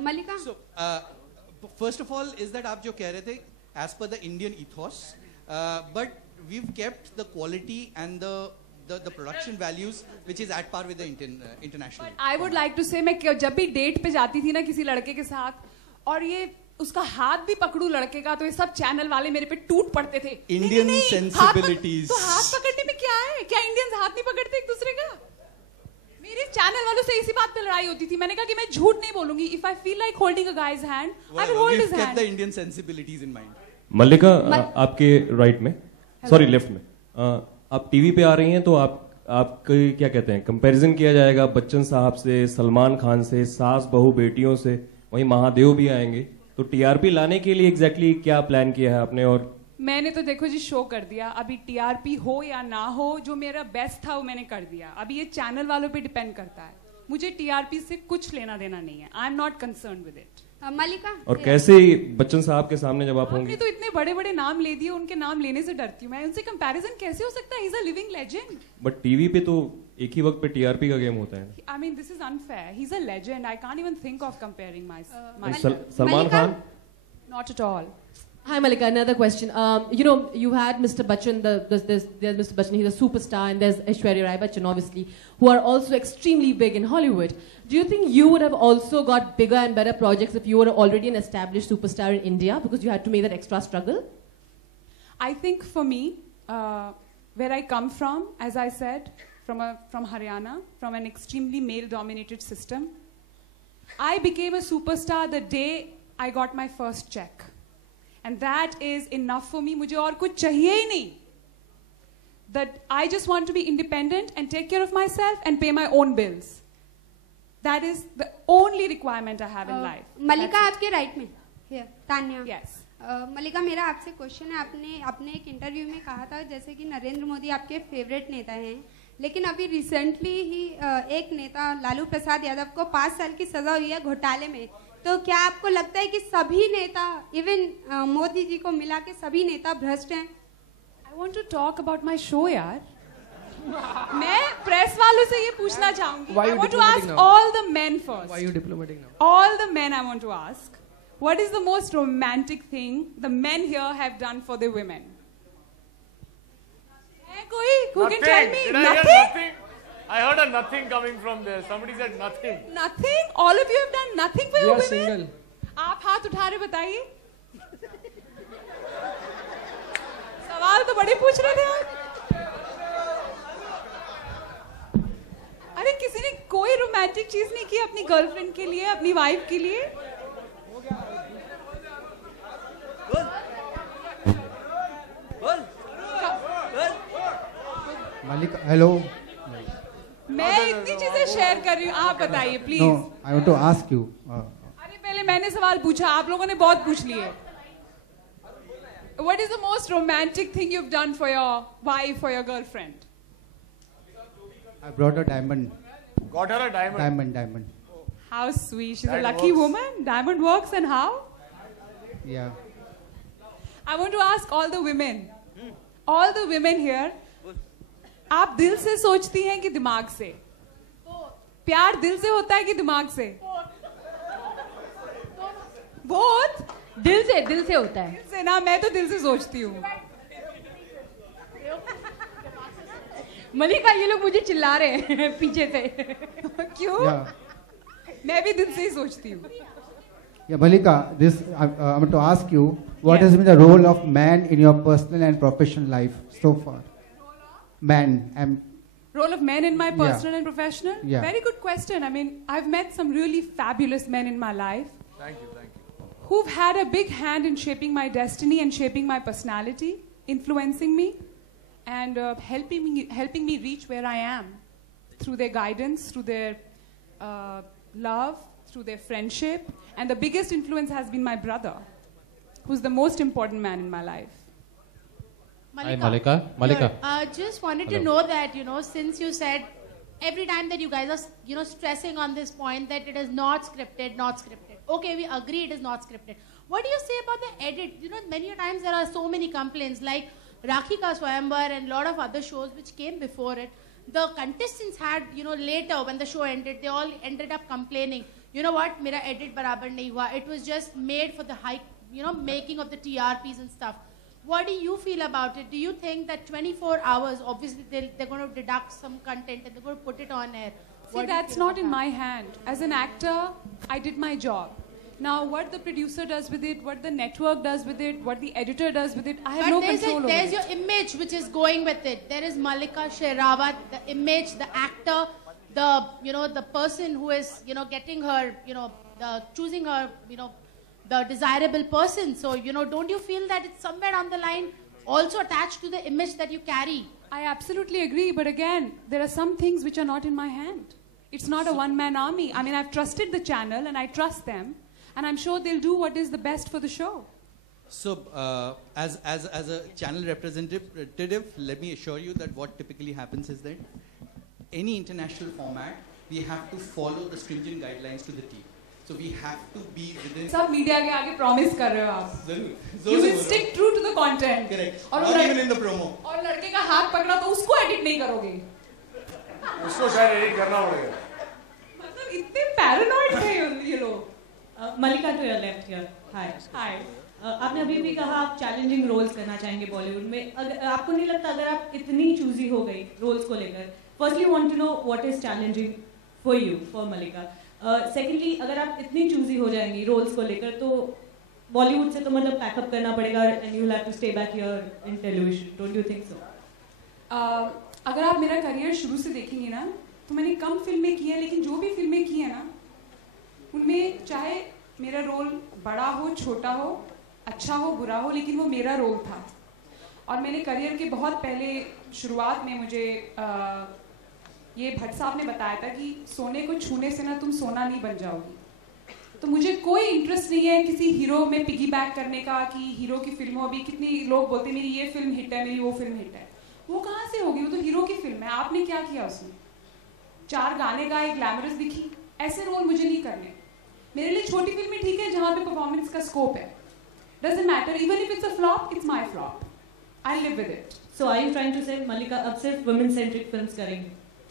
Malika? So, first of all, is that आप जो कह रहे थे, as per the Indian ethos, but we've kept the quality and the production values which is at par with the international. But I would like to say, मैं जब भी date पे जाती थी ना किसी लड़के के साथ और ये उसका हाथ भी पकड़ू लड़के का तो ये सब चैनल वाले मेरे पे टूट पड़ते थे. Indian sensibilities. तो हाथ पकड़ने में क्या है? क्या इंडियंस हाथ नहीं पकड़ते एक दूसरे का? मेरे चैनल वालों से इसी बात पे लड़ाई होती थी. मैंने कहा कि मैं झूठ नहीं बोलूंगी. If I feel like holding a guy's hand, I will hold his hand. We've kept the Indian sensibilities in mind. मल्लिका, आपके राइट में, सॉरी लेफ्ट में, आप टीवी पे आ रही हैं तो आपके क्या कहते हैं, कंपैरिजन किया जाएगा बच्चन साहब से, सलमान खान से, सास बहू बेटियों से, वहीं महादेव भी आएंगे. तो टीआरपी लाने के लिए एग्जैक्टली क्या प्लान किया है आपने? और मैंने तो देखो जी शो कर दिया. अभी टीआरपी हो या ना हो, जो मेरा बेस्ट था वो मैंने कर दिया. अभी ये चैनल वालों पे डिपेंड करता है. मुझे टीआरपी से कुछ लेना देना नहीं है. I am not concern with it. Mallika? और कैसे बच्चन साहब के सामने जब आप होंगे? तो इतने बड़े बड़े नाम ले दिए, उनके नाम लेने से डरती हूँ मैं. उनसे कंपैरिजन कैसे हो सकता है? He is a living legend. But TV पे तो एक ही वक्त पे टीआरपी का गेम होता है. I mean this is unfair. He is a legend. I can't even think of comparing my Salman Khan? Not at all. Hi Malika, another question. You know, you had Mr. Bachchan, there's Mr. Bachchan, he's a superstar, and there's Aishwarya Rai Bachchan, obviously, who are also extremely big in Hollywood. Do you think you would have also got bigger and better projects if you were already an established superstar in India, because you had to make that extra struggle? I think for me, where I come from, as I said, from Haryana, from an extremely male-dominated system, I became a superstar the day I got my first check. And that is enough for me. मुझे और कुछ चाहिए ही नहीं. That I just want to be independent and take care of myself and pay my own bills. That is the only requirement I have in life. मलिका आपके right में. Here, Tanya. Yes. मलिका, मेरा आपसे question है. आपने अपने एक इंटरव्यू में कहा था जैसे कि नरेंद्र मोदी आपके फेवरेट नेता हैं, लेकिन अभी रिसेंटली ही एक नेता लालू प्रसाद यादव को 5 साल की सजा हुई है घोटाले में. तो क्या आपको लगता है कि सभी नेता, इवन मोदी जी को मिला के सभी नेता भ्रष्ट हैं? I want to talk about my show, यार. मैं प्रेस वालों से ये पूछना चाहूंगी. I want to ask all the men first. Why are you diplomatic now? All the men I want to ask. What is the most romantic thing the men here have done for the women? कोई? Who can tell me? Nothing? I heard a nothing coming from there. Somebody said nothing. Nothing? All of you have done nothing for your women? We are single. आप हाथ उठा रहे बताइए. सवाल तो बड़े पूछ रहे थे आप. अरे किसी ने कोई रोमांटिक चीज नहीं की अपनी गर्लफ्रेंड के लिए, अपनी वाइफ के लिए? Malika, hello. मैं इतनी चीजें शेयर कर रही हूँ, आप बताइए please. No, I want to ask you. अरे पहले मैंने सवाल पूछा, आप लोगों ने बहुत पूछ लिए. What is the most romantic thing you've done for your wife or your girlfriend? I brought a diamond. Got her a diamond. Diamond. How sweet. She's a lucky woman. Diamond works and how? Yeah. I want to ask all the women. All the women here. आप दिल से सोचती हैं कि दिमाग से? प्यार दिल से होता है कि दिमाग से? बहुत दिल से होता है. दिल से ना, मैं तो दिल से सोचती हूँ. मलिका, ये लोग मुझे चिल्ला रहे हैं पीछे से. क्यों? मैं भी दिल से ही सोचती हूँ. Yeah, Malika, I want to ask you, what has been the role of man in your personal and professional life so far? Role of men in my personal and professional? Yeah. Very good question. I mean, I've met some really fabulous men in my life. Thank you. Who've had a big hand in shaping my destiny and shaping my personality, influencing me, and helping me reach where I am through their guidance, through their love, through their friendship. And the biggest influence has been my brother, who's the most important man in my life. Malika. Just wanted to know that, since you said every time that you guys are, stressing on this point that it is not scripted. Okay, we agree it is not scripted. What do you say about the edit? Many times there are so many complaints like Rakhi Ka Swayamvar and a lot of other shows which came before it. The contestants had, later when the show ended, they all ended up complaining. you know what, मेरा edit बराबर नहीं हुआ. It was just made for the high, you know, making of the TRPs and stuff. What do you feel about it? Do you think that 24 hours, obviously they're going to deduct some content and they're going to put it on air? See, that's not in my hand. As an actor, I did my job. Now, what the producer does with it, what the network does with it, what the editor does with it, I have no control over it. There's your image which is going with it. There is Mallika Sherawat, the image, the actor, the, you know, the person who is, you know, getting her, you know, choosing her, you know, the desirable person. So, you know, don't you feel that it's somewhere down the line also attached to the image that you carry? I absolutely agree, but again, there are some things which are not in my hand. It's not a one-man army. I mean, I've trusted the channel and I trust them, and I'm sure they'll do what is the best for the show. So, as a channel representative, let me assure you that what typically happens is that any international format, we have to follow the stringent guidelines to the T. So we have to be within. सब media के आगे promise कर रहे हो आप. जरूर. You will stick true to the content. Correct. और Not even in the promo. और लड़के का हाथ पकड़ा तो उसको edit नहीं करोगे. उसको शायद edit करना पड़ेगा. मतलब इतने paranoid हैं ये लोग. Mallika, to your left here. Hi. Hi. आपने अभी भी कहा आप चैलेंजिंग रोल्स करना चाहेंगे बॉलीवुड में. आपको नहीं लगता अगर आप इतनी चूजी हो गई रोल्स को लेकर? Firstly, want to know what is challenging for you, for Mallika. Secondly अगर आप इतनी चूजी हो जाएंगी रोल्स को लेकर तो बॉलीवुड से तो मतलब पैकअप करना पड़ेगा and you will have to stay back here in television. Don't you think so? अगर आप मेरा करियर शुरू से देखेंगे ना तो मैंने कम फिल्में की हैं, लेकिन जो भी फिल्में की हैं ना उनमें चाहे मेरा रोल बड़ा हो, छोटा हो, अच्छा हो, बुरा हो, लेकिन वो मेरा रोल था. और मैंने करियर के बहुत पहले शुरुआत में मुझे ये भट्ट साहब ने बताया था कि सोने को छूने से ना तुम सोना नहीं बन जाओगी. तो मुझे कोई इंटरेस्ट नहीं है किसी हीरो में पिगी बैक करने का कि हीरो की फिल्मों अभी कितनी लोग बोलते हैं मेरी ये फिल्म हिट है, मेरी वो फिल्म हिट है. वो कहाँ से होगी? वो तो हीरो की फिल्म है. आपने क्या किया उसमें? 4 गाने गाए, ग्लैमरस दिखी. ऐसे रोल मुझे नहीं करने. मेरे लिए छोटी फिल्में ठीक है जहाँ पे परफॉर्मेंस का स्कोप है. Doesn't matter. Even if it's a flop, it's my flop. I live with it. So I am trying to say Mallika अब सिर्फ वुमेन सेंट्रिक फिल्म्स करेंगे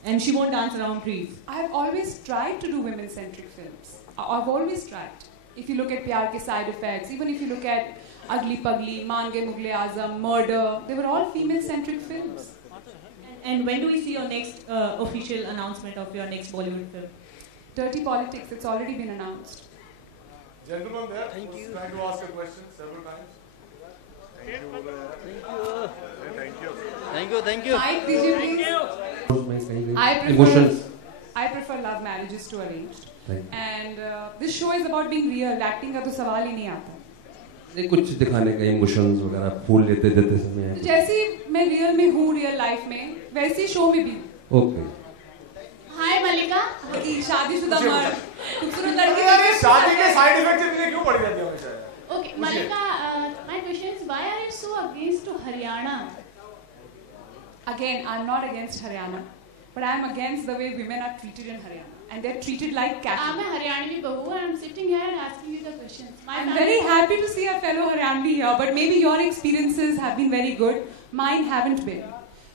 and she won't dance around trees. I have always tried to do women-centric films. I've always tried. If you look at Pyar Ke Side Effects, even if you look at Ugly Pugly, Maan Gaye Mughal Azam, Murder, they were all female-centric films. And when do we see your next official announcement of your next Bollywood film? Dirty Politics, it's already been announced. Gentleman there, thank you. Trying to ask a question several times. Thank you. Thank you. Thank you. Thank you. Mike, did you please? I prefer love marriages to arranged. And this show is about being real. Acting का तो सवाल ही नहीं आता. ये कुछ दिखाने का emotions वगैरह फूल लेते देते समय. तो जैसे मैं रियल में हूँ रियल लाइफ में, वैसी शो में भी. ओके. हाय मल्लिका. शादीशुदा मर्द, खूबसूरत लड़की. शादी के साइड इफेक्ट से क्यों पड़ जाती है हमेशा? Okay, Mallika, my question is, why are you so against to Haryana? Again, I'm not against Haryana, but I'm against the way women are treated in Haryana, and they're treated like cattle. I'm a Haryanvi bahu, and I'm sitting here and asking you the questions. I'm very happy to see a fellow Haryanvi here, but maybe your experiences have been very good. Mine haven't been.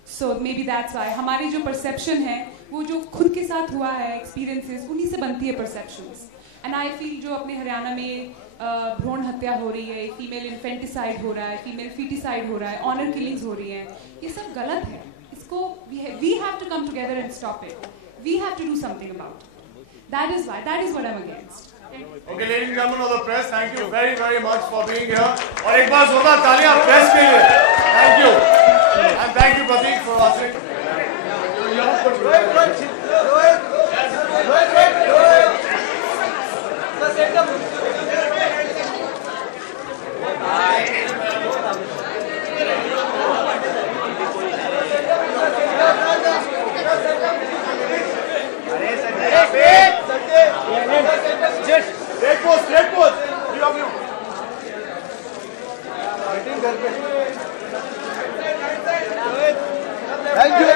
So maybe that's why. हमारी जो perception है, वो जो खुद के साथ हुआ है experiences, उन्हीं से बनती है perceptions. And I feel जो अपने हरियाणा में भ्रूण हत्या हो रही है, फीमेल इन्फेंटिसाइड हो रहा है, फीमेल फीटिसाइड हो रहा है, ऑनर किलिंग्स हो रही हैं, ये सब गलत है. इसको we have to come together and stop it. We have to do something about it. That is what I'm against. Okay, ladies and gentlemen of the press, thank you very, very much for being here. और एक बार जोरदार तालियां press के लिए. Thank you. And thank you Pratik for watching. Straight pose. Thank you.